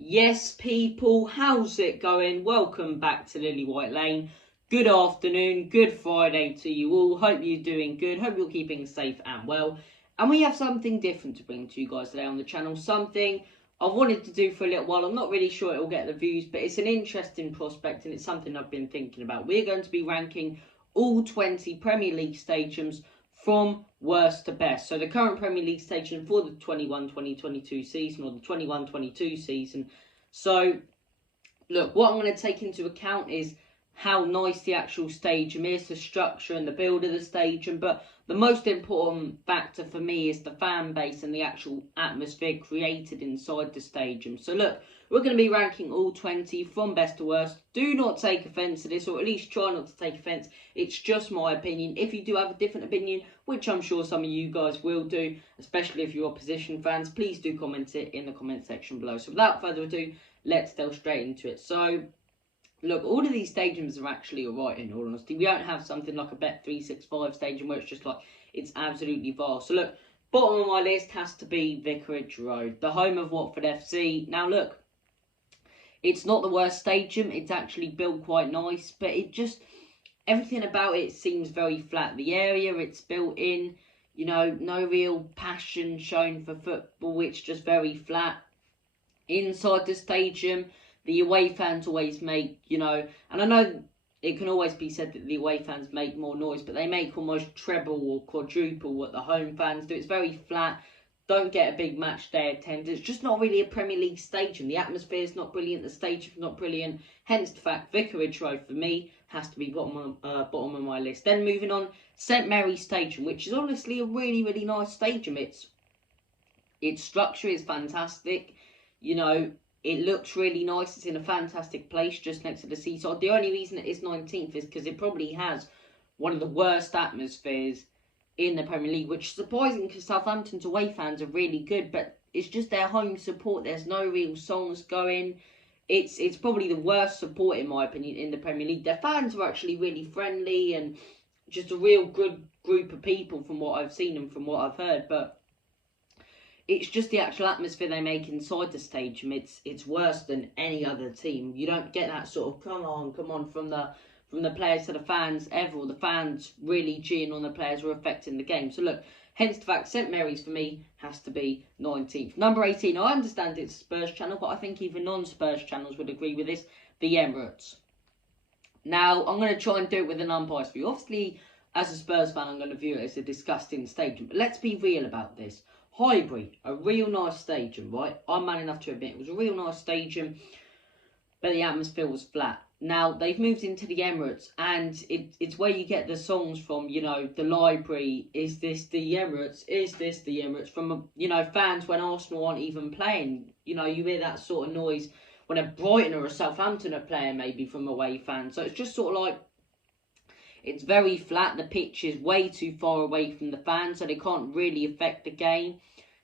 Yes, people, how's it going? Welcome back to Lilywhite Lane. Good afternoon, good Friday to you all. Hope you're doing good. Hope you're keeping safe and well. And we have something different to bring to you guys today on the channel. Something I've wanted to do for a little while. I'm not really sure it will get the views, but it's an interesting prospect and it's something I've been thinking about. We're going to be ranking all 20 Premier League stadiums from worst to best. So the current Premier League stadium for the 21-2022 season, or the 21-22 season. So, look, what I'm going to take into account is how nice the actual stadium is, the structure and the build of the stadium. But the most important factor for me is the fan base and the actual atmosphere created inside the stadium. So look, we're going to be ranking all 20 from best to worst. Do not take offence to this, or at least try not to take offence. It's just my opinion. If you do have a different opinion, which I'm sure some of you guys will do, especially if you're opposition fans, please do comment it in the comment section below. So without further ado, let's delve straight into it. So, look, all of these stadiums are actually alright, in all honesty. We don't have something like a Bet365 stadium where it's just like, it's absolutely vast. So look, bottom of my list has to be Vicarage Road, the home of Watford FC. Now look, it's not the worst stadium. It's actually built quite nice, but it just, everything about it seems very flat. The area it's built in, you know, no real passion shown for football. It's just very flat. Inside the stadium, the away fans always make, you know, and I know it can always be said that the away fans make more noise, but they make almost treble or quadruple what the home fans do. It's very flat. Don't get a big match day attendance. Just not really a Premier League stadium. The atmosphere is not brilliant. The stadium's not brilliant. Hence the fact Vicarage Road for me has to be bottom of my list. Then moving on, St Mary's Stadium, which is honestly a really nice stadium. Its structure is fantastic. You know, it looks really nice. It's in a fantastic place just next to the seaside. The only reason it is 19th is because it probably has one of the worst atmospheres in the Premier League, which is surprising because Southampton's away fans are really good, but it's just their home support. There's no real songs going. It's probably the worst support, in my opinion, in the Premier League. Their fans are actually really friendly and just a real good group of people from what I've seen and from what I've heard, but it's just the actual atmosphere they make inside the stadium. It's worse than any other team. You don't get that sort of come on from the players to the fans ever, or the fans really cheering on the players who are affecting the game. So look, hence the fact St Mary's for me has to be 19th. Number 18, I understand it's a Spurs channel, but I think even non-Spurs channels would agree with this, the Emirates. Now, I'm going to try and do it with an unbiased view. Obviously, as a Spurs fan, I'm going to view it as a disgusting stadium, but let's be real about this. Highbury, a real nice stadium, right? I'm man enough to admit it was a real nice stadium, but the atmosphere was flat. Now, they've moved into the Emirates, and it's where you get the songs from, you know, the library, is this the Emirates, is this the Emirates, from, you know, fans when Arsenal aren't even playing. You know, you hear that sort of noise when a Brighton or a Southampton are playing, maybe, from away fans. So it's just sort of like, it's very flat. The pitch is way too far away from the fans, so they can't really affect the game.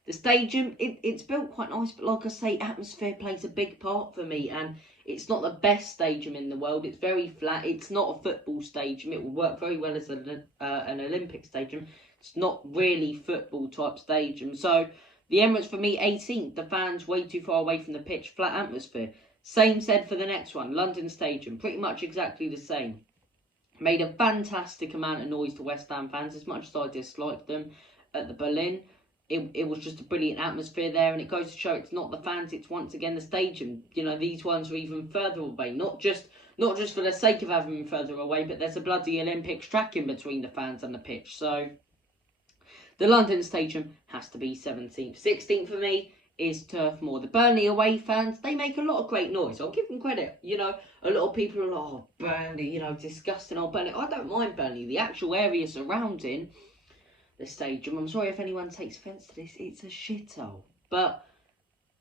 The stadium, it's built quite nice, but like I say, atmosphere plays a big part for me, and it's not the best stadium in the world. It's very flat. It's not a football stadium. It will work very well as an Olympic stadium. It's not really football type stadium. So the Emirates for me, 18th. The fans way too far away from the pitch, flat atmosphere. Same said for the next one, London Stadium. Pretty much exactly the same. Made a fantastic amount of noise to West Ham fans, as much as I disliked them at the Berlin. It was just a brilliant atmosphere there, and it goes to show it's not the fans, it's once again the stadium. You know, these ones are even further away, not just for the sake of having them further away, but there's a bloody Olympics track in between the fans and the pitch. So the London Stadium has to be 17th. 16th for me is Turf Moor. The Burnley away fans, they make a lot of great noise. I'll give them credit. You know, a lot of people are like, oh, Burnley, you know, disgusting old Burnley. I don't mind Burnley. The actual area surrounding the stadium, I'm sorry if anyone takes offence to this, it's a shithole. But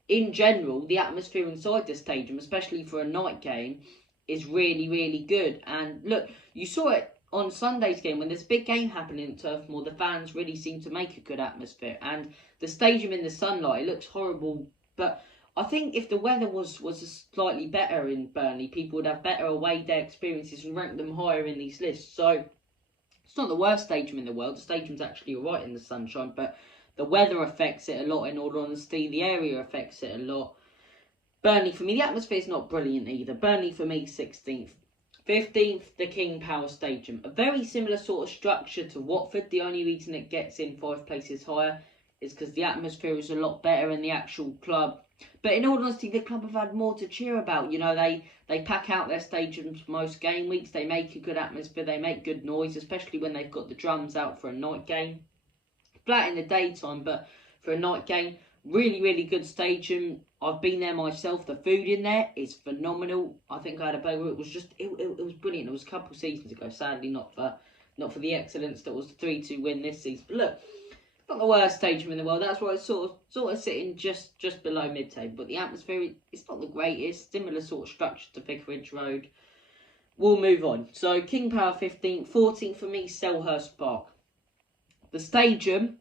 in general, the atmosphere inside the stadium, especially for a night game, is really good. And look, you saw it on Sunday's game when there's a big game happening at Turf Moor. The fans really seem to make a good atmosphere, and the stadium in the sunlight, it looks horrible, but I think if the weather was slightly better in Burnley, people would have better away day experiences and rank them higher in these lists. So it's not the worst stadium in the world. The stadium's actually alright in the sunshine, but the weather affects it a lot, in all honesty. The area affects it a lot. Burnley for me, the atmosphere's not brilliant either. Burnley for me, 16th. 15th, the King Power Stadium. A very similar sort of structure to Watford. The only reason it gets in 5 places higher is because the atmosphere is a lot better in the actual club. But in all honesty, the club have had more to cheer about. You know, they pack out their stadiums most game weeks. They make a good atmosphere. They make good noise, especially when they've got the drums out for a night game. Flat in the daytime, but for a night game, really, really good stadium. I've been there myself. The food in there is phenomenal. I think I had a burger. It was just, it was brilliant. It was a couple of seasons ago. Sadly, not for the excellence that was the 3-2 win this season. But look, not the worst stadium in the world. That's why it's sort of sitting just below mid-table. But the atmosphere, it's not the greatest. Similar sort of structure to Vicarage Road. We'll move on. So King Power 15th, 14th for me, Selhurst Park. The stadium,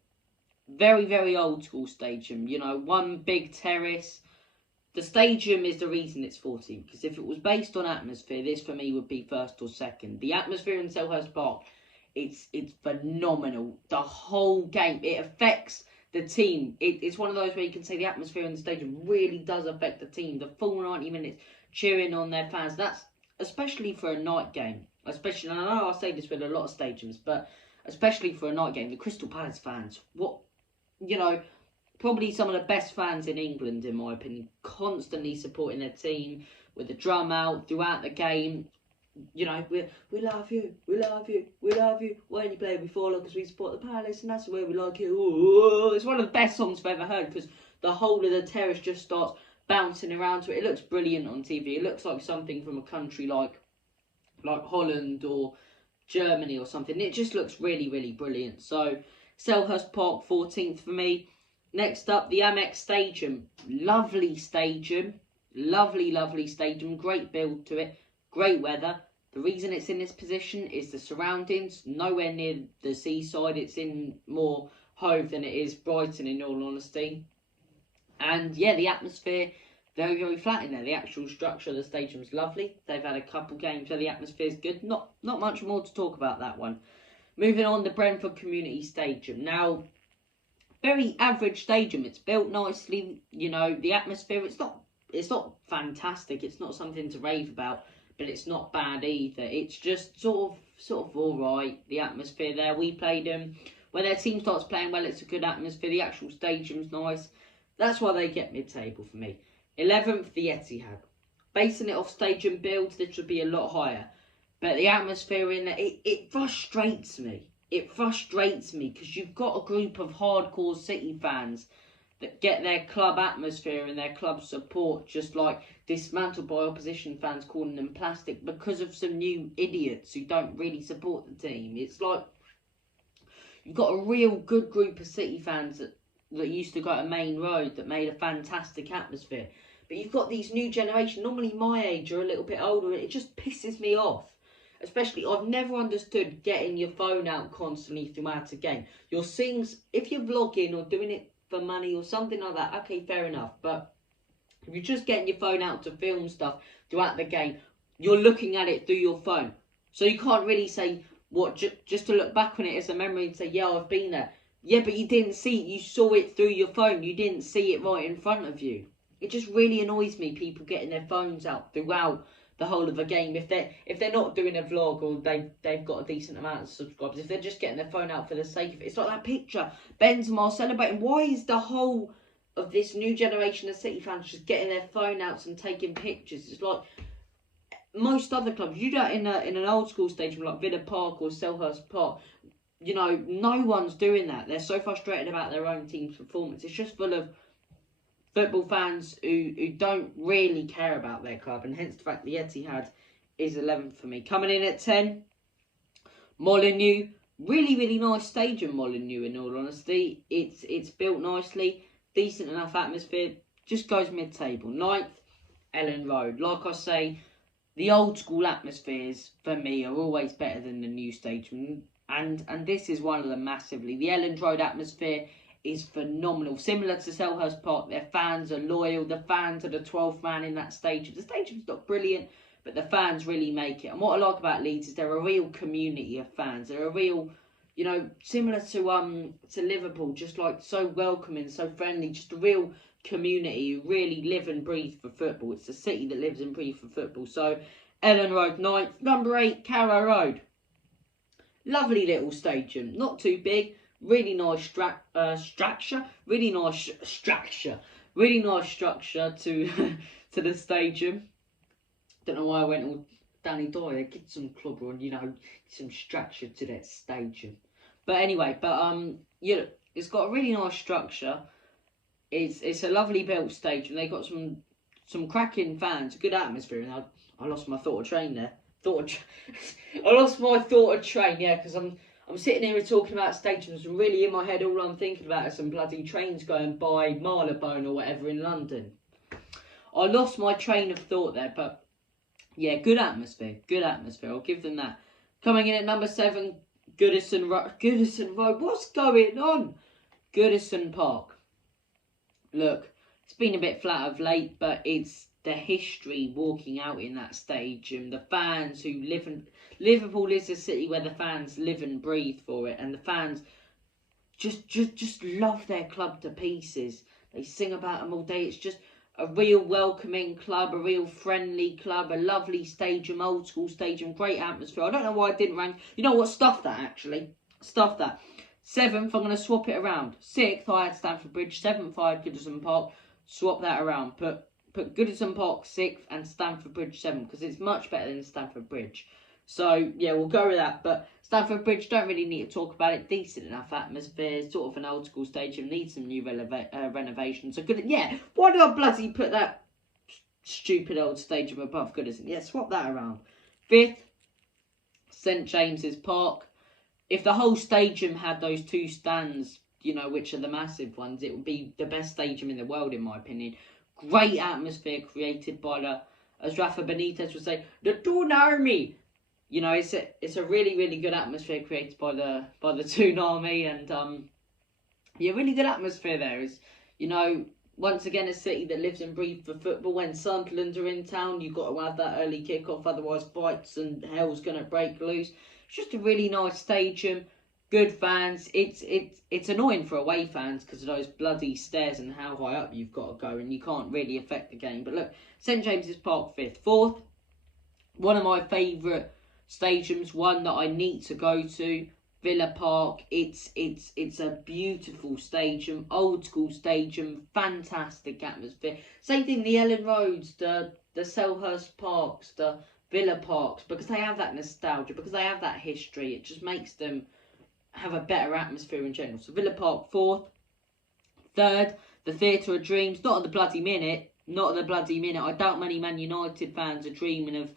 very, very old school stadium. You know, one big terrace. The stadium is the reason it's 14th. Because if it was based on atmosphere, this for me would be first or second. The atmosphere in Selhurst Park, it's phenomenal. The whole game, it affects the team. It's one of those where you can say the atmosphere in the stadium really does affect the team. The full 90 minutes cheering on their fans. That's especially for a night game. Especially, and I know I say this with a lot of stadiums, but especially for a night game, the Crystal Palace fans, probably some of the best fans in England, in my opinion, constantly supporting their team with the drum out throughout the game. You know, we love you, we love you, we love you. When you play, we fall because we support the Palace, and that's the way we like it. Ooh, it's one of the best songs I've ever heard because the whole of the terrace just starts bouncing around to it. It looks brilliant on TV. It looks like something from a country like Holland or Germany or something. It just looks really, really brilliant. So Selhurst Park, 14th for me. Next up, the Amex Stadium. Lovely stadium. Lovely stadium. Great build to it. Great weather. The reason it's in this position is the surroundings. Nowhere near the seaside. It's in more Hove than it is Brighton, in all honesty. And yeah, the atmosphere, very, very flat in there. The actual structure of the stadium is lovely. They've had a couple games where the atmosphere is good. Not much more to talk about that one. Moving on, the Brentford Community Stadium. Now, very average stadium. It's built nicely. You know, the atmosphere, it's not fantastic. It's not something to rave about, but it's not bad either. It's just sort of all right. The atmosphere there. We played them. When their team starts playing well, it's a good atmosphere. The actual stadium's nice. That's why they get mid-table for me. 11th, the Etihad. Basing it off stadium builds, this would be a lot higher. But the atmosphere in there, it frustrates me. It frustrates me because you've got a group of hardcore City fans that get their club atmosphere and their club support just like dismantled by opposition fans calling them plastic because of some new idiots who don't really support the team. It's like you've got a real good group of City fans that used to go to Main Road that made a fantastic atmosphere. But you've got these new generation, normally my age or a little bit older, and it just pisses me off. Especially, I've never understood getting your phone out constantly throughout a game. You're seeing, if you're vlogging or doing it for money or something like that, okay, fair enough. But if you're just getting your phone out to film stuff throughout the game, you're looking at it through your phone. So you can't really say, just to look back on it as a memory and say, yeah, I've been there. Yeah, but you didn't see it. You saw it through your phone. You didn't see it right in front of you. It just really annoys me, people getting their phones out throughout the whole of the game. If they're not doing a vlog or they've got a decent amount of subscribers, if they're just getting their phone out for the sake of it. It's like that picture, Benzema celebrating. Why is the whole of this new generation of City fans just getting their phone out and taking pictures? It's like most other clubs. You do that in an old school stadium like Villa Park or Selhurst Park. You know, no one's doing that. They're so frustrated about their own team's performance. It's just full of football fans who don't really care about their club. And hence the fact the Etihad is 11th for me. Coming in at 10, Molineux. Really, really nice stadium, Molineux, in all honesty. It's built nicely. Decent enough atmosphere. Just goes mid-table. 9th, Ellen Road. Like I say, the old school atmospheres, for me, are always better than the new stadium. And this is one of them massively. The Ellen Road atmosphere is phenomenal. Similar to Selhurst Park, their fans are loyal. The fans are the 12th man in that stadium. The stadium's not brilliant, but the fans really make it. And what I like about Leeds is they're a real community of fans. They're a real, you know, similar to Liverpool, just like so welcoming, so friendly, just a real community who really live and breathe for football. It's a city that lives and breathes for football. So, Ellen Road 9th, number 8, Carrow Road. Lovely little stadium, not too big, really nice structure, really nice structure to to the stadium. Don't know why I went all Danny Dyer. Get some clobber on, you know, some structure to that stadium. But anyway, you know, it's got a really nice structure. It's a lovely built stadium. They got some cracking fans, good atmosphere, and I lost my thought of train there. I lost my thought of train, yeah, because I'm sitting here talking about stadiums, and really in my head all I'm thinking about is some bloody trains going by Marylebone or whatever in London. I lost my train of thought there, but yeah, good atmosphere. I'll give them that. Coming in at number 7, Goodison Road. What's going on? Goodison Park. Look, it's been a bit flat of late, but it's the history walking out in that stadium. The fans who live in Liverpool is a city where the fans live and breathe for it, and the fans just love their club to pieces. They sing about them all day. It's just a real welcoming club, a real friendly club, a lovely stadium, old school stadium, great atmosphere. I don't know why I didn't rank. You know what? Stuff that, actually. Stuff that. 7th, I'm going to swap it around. 6th, I had Stamford Bridge. 7th, I had Goodison Park. Swap that around. Put Goodison Park 6th and Stamford Bridge 7th, because it's much better than Stamford Bridge. So, yeah, we'll go with that. But Stamford Bridge, don't really need to talk about it. Decent enough atmosphere. Sort of an old school stadium. Needs some new renovations. So, good. Yeah, why did I bloody put that stupid old stadium above Goodison? Yeah, swap that around. 5th, St James's Park. If the whole stadium had those 2 stands, you know, which are the massive ones, it would be the best stadium in the world, in my opinion. Great atmosphere created by as Rafa Benitez would say, the Toon Army. You know, it's a really, really good atmosphere created by the Toon Army, and yeah, really good atmosphere there. Is, you know, once again a city that lives and breathes for football. When Sunderland are in town, you've got to have that early kick-off, otherwise fights and hell's gonna break loose. It's just a really nice stadium, good fans. It's annoying for away fans because of those bloody stairs and how high up you've got to go, and you can't really affect the game. But look, St James's Park 5th. 4th, one of my favourite stadiums, one that I need to go to, Villa Park. It's a beautiful stadium, old school stadium, fantastic atmosphere. Same thing, the Ellen Roads, the Selhurst Parks, the Villa Parks, because they have that nostalgia, because they have that history. It just makes them have a better atmosphere in general. So Villa Park 4th. 3rd, the Theatre of Dreams. Not at the bloody minute. I doubt many Man United fans are dreaming of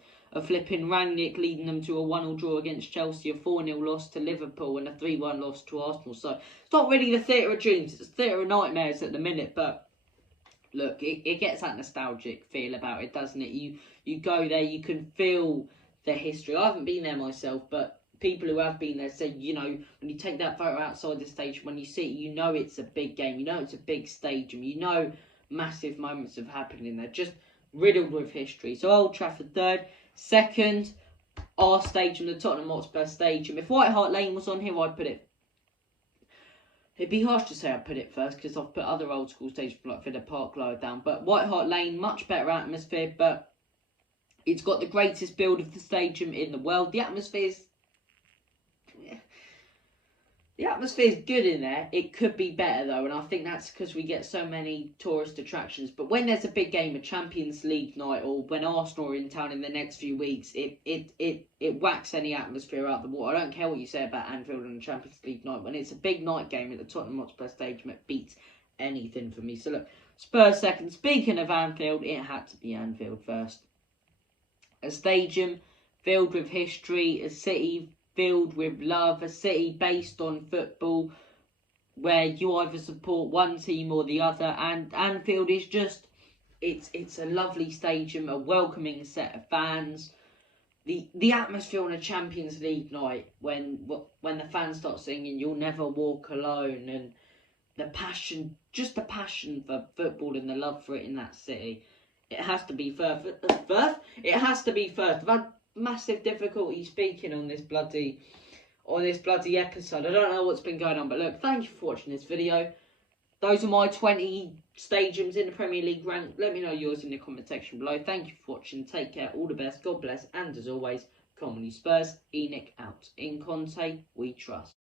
flipping Rangnick leading them to a 1-1 draw against Chelsea, a 4-0 loss to Liverpool, and a 3-1 loss to Arsenal. So it's not really the Theatre of Dreams, it's the Theatre of Nightmares at the minute. But look, it gets that nostalgic feel about it, doesn't it? You go there, you can feel the history. I haven't been there myself, but people who have been there say, you know, when you take that photo outside the stadium, when you see it, you know it's a big game, you know it's a big stadium, you know massive moments have happened in there, just riddled with history. So Old Trafford 3rd. 2nd, our stadium, the Tottenham Hotspur Stadium. If White Hart Lane was on here, I'd put it. It'd be harsh to say I'd put it first, because I've put other old school stadiums like Villa Park lower down. But White Hart Lane, much better atmosphere, but it's got the greatest build of the stadium in the world. The atmosphere's good in there. It could be better though, and I think that's because we get so many tourist attractions. But when there's a big game, a Champions League night, or when Arsenal are in town in the next few weeks, it whacks any atmosphere out the water. I don't care what you say about Anfield on a Champions League night. When it's a big night game at the Tottenham Hotspur Stadium, it beats anything for me. So look, Spurs 2nd. Speaking of Anfield, it had to be Anfield first. A stadium filled with history, a city filled with love, a city based on football, where you either support one team or the other. And Anfield is just, it's a lovely stadium, a welcoming set of fans. The atmosphere on a Champions League night, when the fans start singing "You'll Never Walk Alone," and the passion for football and the love for it in that city, it has to be first. It has to be first. I've had massive difficulty speaking on this bloody episode. I don't know what's been going on, but look, thank you for watching this video. those are my 20 stadiums in the Premier League rank. Let me know yours in the comment section below. Thank you for watching. Take care. All the best. God bless. And as always, come on you Spurs. Enoch out. In Conte, we trust.